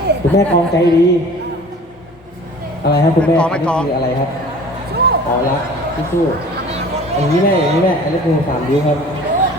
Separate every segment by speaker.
Speaker 1: คุณแม่กองใจดีอะไรครับคุณแม่อันนี้คืออะไรครับอ๋อรักที่สู้อย่างนี้แม่อย่างนี้แม่อันนี้คือ3 นิ้วครับ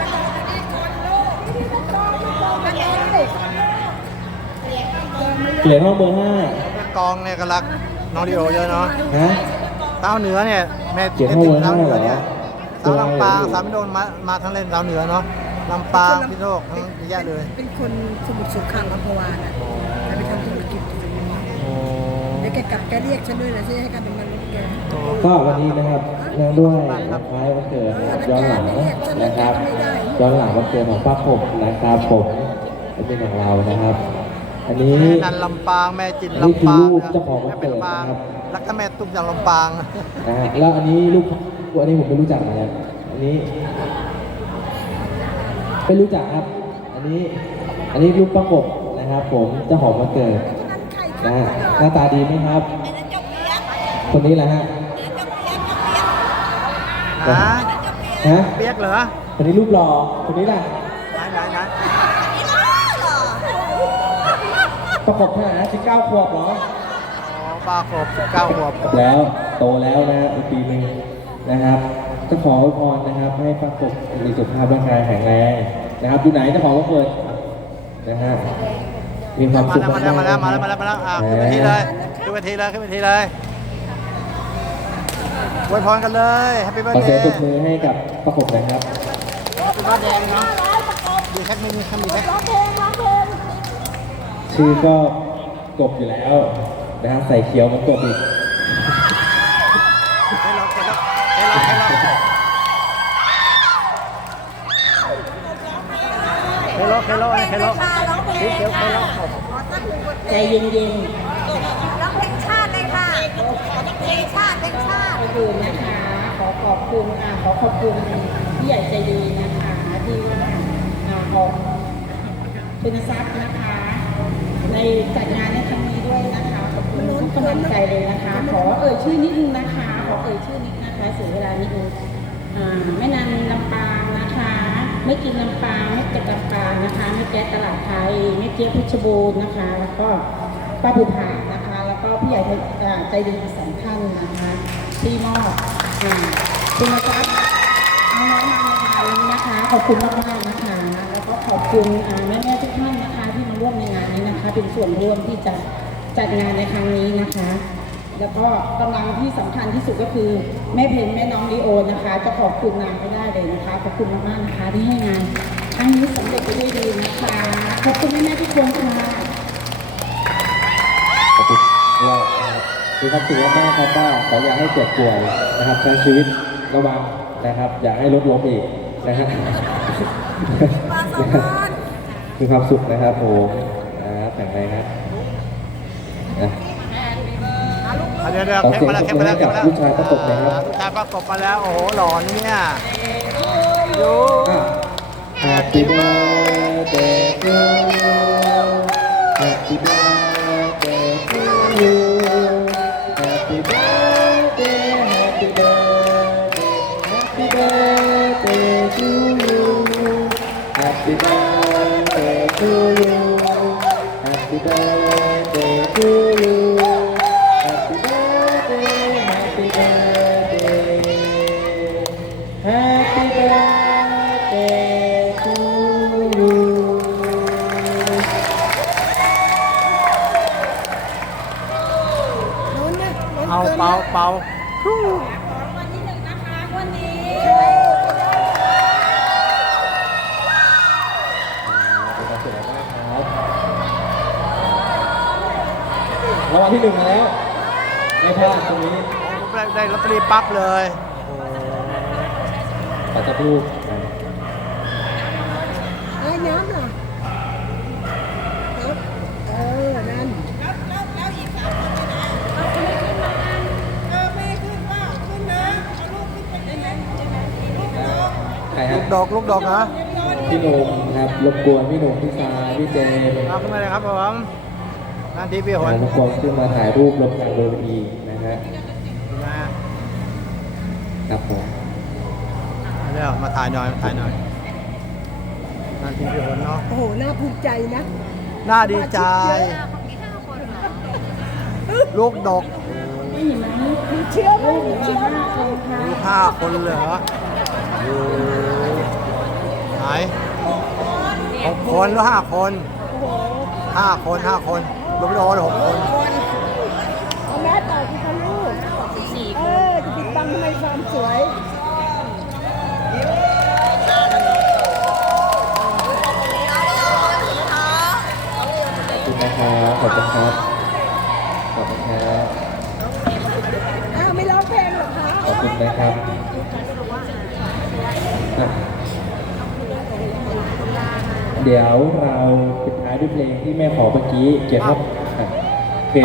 Speaker 1: เกลียดห้องเบอร์ 5
Speaker 2: กองเนี่ยก็รักน้องดิโอเยอะเนาะ
Speaker 1: ฮะ
Speaker 2: สาวเหนือเนี่ยแม่
Speaker 1: เกลียดห้องเบอร์
Speaker 2: สาว
Speaker 1: 5
Speaker 2: เหนื
Speaker 1: เหร
Speaker 2: อ
Speaker 1: อ
Speaker 2: เนี่ยสาวลำปางสาวพิโดนมาทั้งเล่นสาวเหนือเนาะลำปางพิโลกทั้งเยอะแยะเลย
Speaker 3: เป็นคนสมุทรสงครามอัมพวาน่ะแกไปทำธุรกิจอยู่ตรงนี้
Speaker 2: โอ้
Speaker 3: แล้วแกกลับแกเรียกฉันด้วยนะที่ให้การเป็นมนุษย์แก
Speaker 1: ก็วันนี้นะครับเนื่องด้วยคล้ายวันเกิดนะครับย้อนหลังนะครับย้อนหลังวันเกิดของป้าผมนะครับผมเป็นของเรานะครับ อันนี้
Speaker 2: แม่นันลำปางแม่จิน
Speaker 1: นี่
Speaker 2: ลำ
Speaker 1: คือ
Speaker 2: ปาง
Speaker 1: รูปเจ้าของวัน
Speaker 2: แม่เป็
Speaker 1: เกิ
Speaker 2: น
Speaker 1: ด
Speaker 2: ปาง
Speaker 1: นะครับ
Speaker 2: แล้วก็แม่ตุ้มจากลำปาง
Speaker 1: นะฮะแล้วอันนี้รูปอันนี้ผมไม่รู้จักนะครับอันนี้ไม่รู้จักครับ อันนี้รูปประกบนะครับ ผมเจ้าของวันเกิดนะฮะหน้าตาดีไหมครับ คนนี้แหละฮะ
Speaker 2: นะ
Speaker 1: ฮะ
Speaker 2: เปียกเหรอ
Speaker 1: คนนี้รูปหล่อคนนี้แหละ
Speaker 2: ไหน
Speaker 1: ประกบขนาดนั้น19 ขวบเหรอ
Speaker 2: อ๋อป้าครบ9 ขวบ
Speaker 1: แล้วโตแล้วนะอีกปีหนึ่งนะครับจะขออวยพรนะครับให้ประกบมีสุขภาพร่างกายแข็งแรงนะครับอยู่ไหนเจะของวันเกิดนะฮะมีความ
Speaker 2: มา
Speaker 1: สุข
Speaker 2: แล้วมาแล้ว
Speaker 1: ๆ
Speaker 2: มาแล้วขึ้นเวทีเลยขึ้นเวทีเลยอวยพรกันเลยแฮปปี้เบิร์
Speaker 1: ขอ
Speaker 2: ด
Speaker 1: เสี
Speaker 2: เด
Speaker 1: ยง
Speaker 2: ย์
Speaker 1: ปรบมือให้กับประกบนะครับ
Speaker 2: แฮปปี้เบิร์ดเดย์เนาะมีแท็กมีแท็ก
Speaker 1: ชื่อก็กบอยู่แล้วนะฮะใส่เขียวมันกบอีก
Speaker 2: ให้เรา
Speaker 4: ใจเย็น
Speaker 3: ร้องเพลงชาติเลยค่ะเพลงชาติ
Speaker 4: ๆขอบคุณนะคะ ขอขอบคุณผู้ใหญ่ใจดีนะคะที่ว่าออกทุนทรัพย์นะคะ ในจัดงานในครั้งนี้ด้วยนะคะ ขอบคุณทุกกำลังใจเลยนะคะ ขอเอ่ยชื่อนิดนึงนะคะ เสียเวลานิดนึงแม่นันลำปางนะคะไม่กินลำปางไม่เป็ดลำปางนะคะไม่แก๊สตลาดไทยไม่เจี๊ยบเพชรบูรณ์นะคะ แล้วก็ป้าบุภานะคะ แล้วก็พี่ใหญ่ใจดี2 ท่านนะคะ ที่มอบคุณทรัพย์เอาน้องมาในงานนี้นะคะ ขอบคุณมากๆนะคะ แล้วก็ขอบคุณแม่ๆทุกท่านนะคะที่มาร่วมในงานนี้นะคะ เป็นส่วนร่วมที่จะจัดงานในครั้งนี้นะคะ แล้วก็กำลังที่สำคัญที่สุดก็คือแม่เพนแม่น้องลีโอนะคะ จะขอบคุณนางไม่ได้เลยนะคะขอบคุณมากๆนะคะที่ให้งานครั้งนี้สำเร็จไปด้วยดีนะคะขอบคุณแม่ๆทุกคนค่ะ
Speaker 1: ขอบคุณเรานะครับมีความสุขมากๆครับป้าขออย่าให้เจ็บป่วยนะครับใช้ชีวิตระวังนะครับ อย่าให้รถล้มอีกนะฮะมีความสุขนะครับผมนะครับแต่งไรครับนะ
Speaker 2: เดี๋ยว
Speaker 1: ขอ
Speaker 2: แข่ง
Speaker 1: เสียง
Speaker 2: มาแล้ว
Speaker 1: ปรบมือให้กับลูกชายประกบนะครับ
Speaker 2: ลูกชายประกบมาแล้วโอ้โหหล่อเนี่ยยู
Speaker 1: Happy birthday to you Happy birthday to you Happy birthday Happy birthday Happy birthday to you Happy birthday to you Happy birthday to you Happy birthday Happy birthday Happy birthday to you
Speaker 2: เอาเป่า
Speaker 1: รางวัลที่ 1มาแล้วไม่พลาดตรงนี้
Speaker 2: ได้ลอตเตอรี่ปั๊บเลย
Speaker 1: ขอจับรูป
Speaker 3: ไอ้น้ำเหรอนั่น
Speaker 1: ใครครั
Speaker 2: ลู
Speaker 1: บ
Speaker 2: กดอกนะ
Speaker 1: พี่หนุ่มครับรบกวนพี่หนุ่มพี่ซายพี่เจมส์
Speaker 2: เอาขึ้นมาเลยครับผมงานที่พี่หน
Speaker 1: รบกวนขึ้นมาถ่ายรูปรวมกันบนเวทีนะฮะ
Speaker 2: มา
Speaker 1: ครับผม
Speaker 2: เร็วมาถ่ายหน่อยงานที่พี่หนเนาะ
Speaker 3: โอ้โห น่าภูมิใจนะ
Speaker 2: น่าดีใจลูกดก
Speaker 4: ไม่เห็นไหม
Speaker 3: เชื่อไหมเชื่อไหม
Speaker 2: มี5 คนเหรอไหน6 คนหรือ5 คน5 คนรวมพี่โอเลย6 คน
Speaker 3: เอาแม่ต่อที่กันลูกจะปิดบังทำไมความสวย
Speaker 1: ขอบคุณนะครับขอบคุณครับ
Speaker 3: อ้าวไม่ร้องเพลงเหรอคะ
Speaker 1: ขอบคุณนะครับอ่ะเดี๋ยวเราปิดท้ายด้วยเพลงที่แม่ขอเมื่อกี้เกี่ยวกับ